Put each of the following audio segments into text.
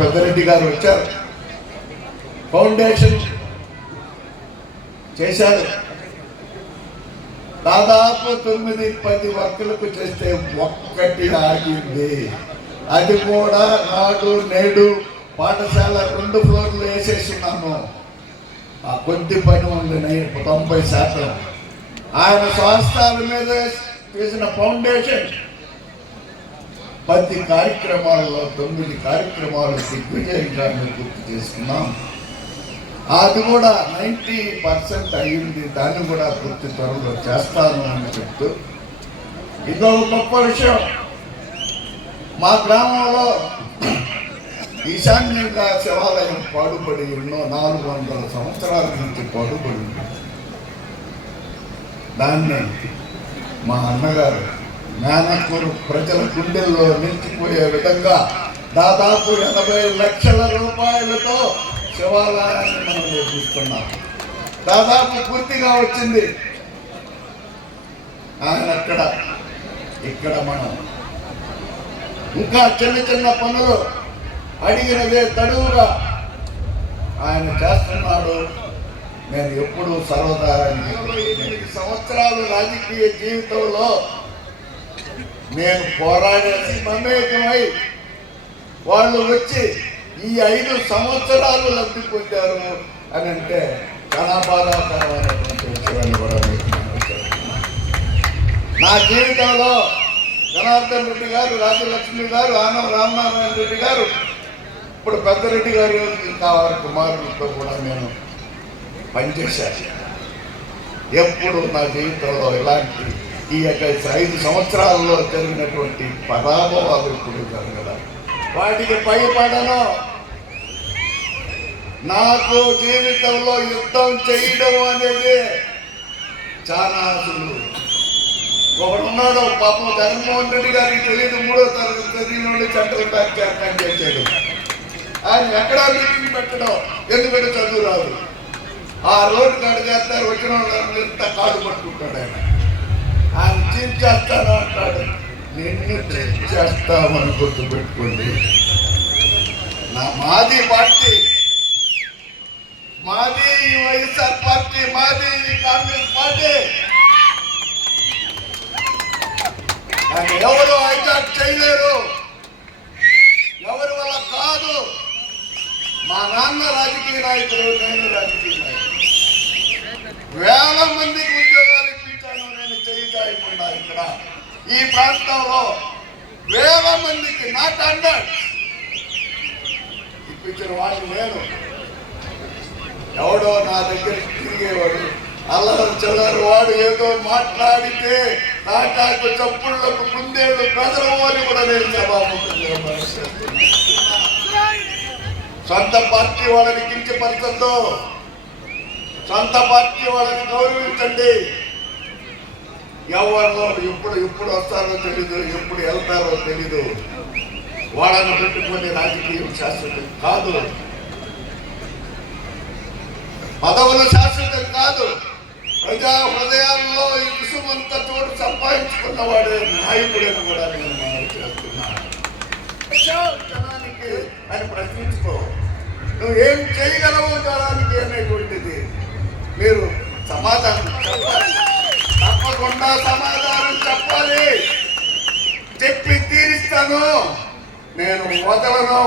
పెద్దరెడ్డి గారు వచ్చారు, ఫౌండేషన్ చేశారు. దాదాపు 9-10 వర్కులకు చేస్తే ఒక్కటి ఆగింది. అది కూడా నాడు నేడు పాఠశాల 2 ఫ్లోర్లు వేసేస్తున్నాము. ఆ కొద్ది పని ఉంది 90%. ఆయన స్వాస్థాల మీద చేసిన ఫౌండేషన్ 10 కార్యక్రమాల్లో 9 కార్యక్రమాలు దిగ్విజయంగా పూర్తి చేసుకున్నాం. అది కూడా 90% అయ్యింది. దాన్ని కూడా పూర్తి త్వరలో చేస్తాను అని చెప్తూ, ఇదో గొప్ప విషయం. మా గ్రామంలో ఈశాన్యంగా శివాలయం పాడుపడి ఎన్నో 400 సంవత్సరాల నుంచి పాడుపడి ఉంది. దాన్ని మా అన్నగారు జ్ఞానకూరు ప్రజల గుండెల్లో నిలిచిపోయే విధంగా దాదాపు 80 లక్షల రూపాయలతో శివాలయాన్ని మనం నిర్మిస్తున్నాం. దాదాపు పూర్తిగా వచ్చింది. ఆయన ఇక్కడ మనం ఇంకా చిన్న చిన్న పనులు అడిగినదే తడువుగా ఆయన చేస్తున్నాడు. నేను ఎప్పుడు సర్వదారాన్ని 8 సంవత్సరాలు రాజకీయ జీవితంలో నేను పోరాడేసి మమేకమై వాళ్ళు వచ్చి ఈ 5 సంవత్సరాలు లబ్ధి పొందారు అని అంటే చాలా బాధాకరమైనటువంటి విషయాన్ని కూడా నా జీవితంలో జనార్దన్ రెడ్డి గారు, రాజలక్ష్మి గారు, ఆనం రామనారాయణ రెడ్డి గారు, ఇప్పుడు పెద్దరెడ్డి గారు, ఇంకా వారి కుమారులతో కూడా నేను పనిచేశాను. ఎప్పుడు నా జీవితంలో ఇలాంటి ఈ 5 సంవత్సరాల్లో జరిగినటువంటి పరాభవాలు ఇప్పుడు జరగలేదు. వాటికి భయపడను. నాకు జీవితంలో యుద్ధం చేయడం అనేది చాలా సులువు. ఒకడున్నాడు పాపం, జగన్మోహన్ రెడ్డి గారికి తెలియదు, 3వ తరగతి చదివి నుండి సెంట్రల్ బ్యాంక్ చైర్మన్ చేశాడు. ఆయన ఎక్కడా మీటింగ్ పెట్టడం, ఎందుకంటే చదువు రాదు. ఆ రోడ్డు కాడ చేస్తారు, వచ్చిన వాళ్ళని ఎంత కాళ్ళు పట్టుకుంటాడు. ఆయన చీఫ్ చేస్తాను అంటాడు. నిన్ను చీఫ్ చేస్తామని గుర్తుపెట్టుకోండి. మాది పార్టీ, మాది వైఎస్ఆర్ పార్టీ, మాది కాంగ్రెస్ పార్టీ. దాన్ని ఎవరు హైజాక్ చేయలేరు, ఎవరి వల్ల కాదు. మా నాన్న రాజకీయ నాయకుడు, నేను రాజకీయ నాయకుడు. వేల మందికి ఉద్యోగాలు ఇప్పించాను నేను చేయకుండా. ఇక్కడ ఈ ప్రాంతంలో వేల మందికి నాట్ 100 ఇప్పించిన వాళ్ళు నేను. ఎవడో నా దగ్గర తిరిగేవాడు, అల్లరి చిల్లరి వాడు ఏదో మాట్లాడితే నాటాకు చప్పుళ్లకు కుందేళ్ళు ప్రజలు అని కూడా నేను సభాముఖంగా సొంత పార్టీ వాళ్ళని కించపరచద్దు, సొంత పార్టీ వాళ్ళని గౌరవించండి. ఎవరిలో ఎప్పుడు వస్తారో తెలీదు, ఎప్పుడు వెళ్తారో తెలీదు. వాళ్ళని పెట్టుకునే రాజకీయం శాశ్వతం కాదు, పదవులు శాశ్వతం కాదు. ప్రజా హృదయాల్లో ఈ విషమంతా చోటు సంపాదించుకున్నవాడే నాయకుడని కూడా నేను మనవి చేస్తున్నాను. జనానికి అని ప్రశ్నించుకో, నువ్వేం చేయగలవు జనానికి అనేటువంటిది మీరు సమాధానం చెప్పాలి. తప్పకుండా సమాధానం చెప్పాలి. చెప్పి తీరుస్తాను, నేను వదలను.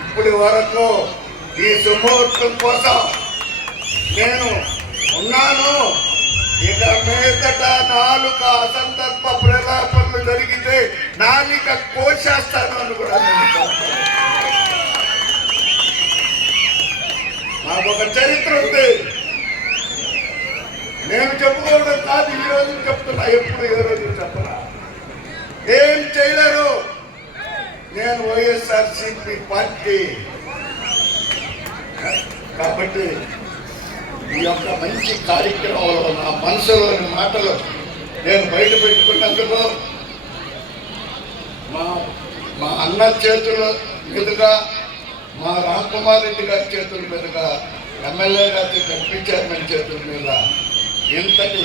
ఇప్పటి వరకు ఈ సుముహూర్తం కోసం నేను ఉన్నాను. ఇక మీదట నాలుక అసందర్భ ప్రలాపనలు జరిగితే నాలిక కోసేస్తాను అని కూడా నాకు ఒక చరిత్ర ఉంది. నేను చెప్పుకోవడం కాదు, ఈ రోజు చెప్తున్నా, ఎప్పుడు ఏ రోజు చెప్పరా. ఏం చేయలేరు. నేను వైఎస్ఆర్సీపీ పార్టీ కాబట్టి ఈ యొక్క మంచి కార్యక్రమంలో నా మనసులోని మాటలు నేను బయట పెట్టుకున్నందుకు మా అన్న చేతుల మీదుగా, మా రామ్కుమార్ రెడ్డి గారి చేతుల మీదుగా, ఎమ్మెల్యే గారి డిప్యూటీ చైర్మన్ చేతుల మీద ఇంతటి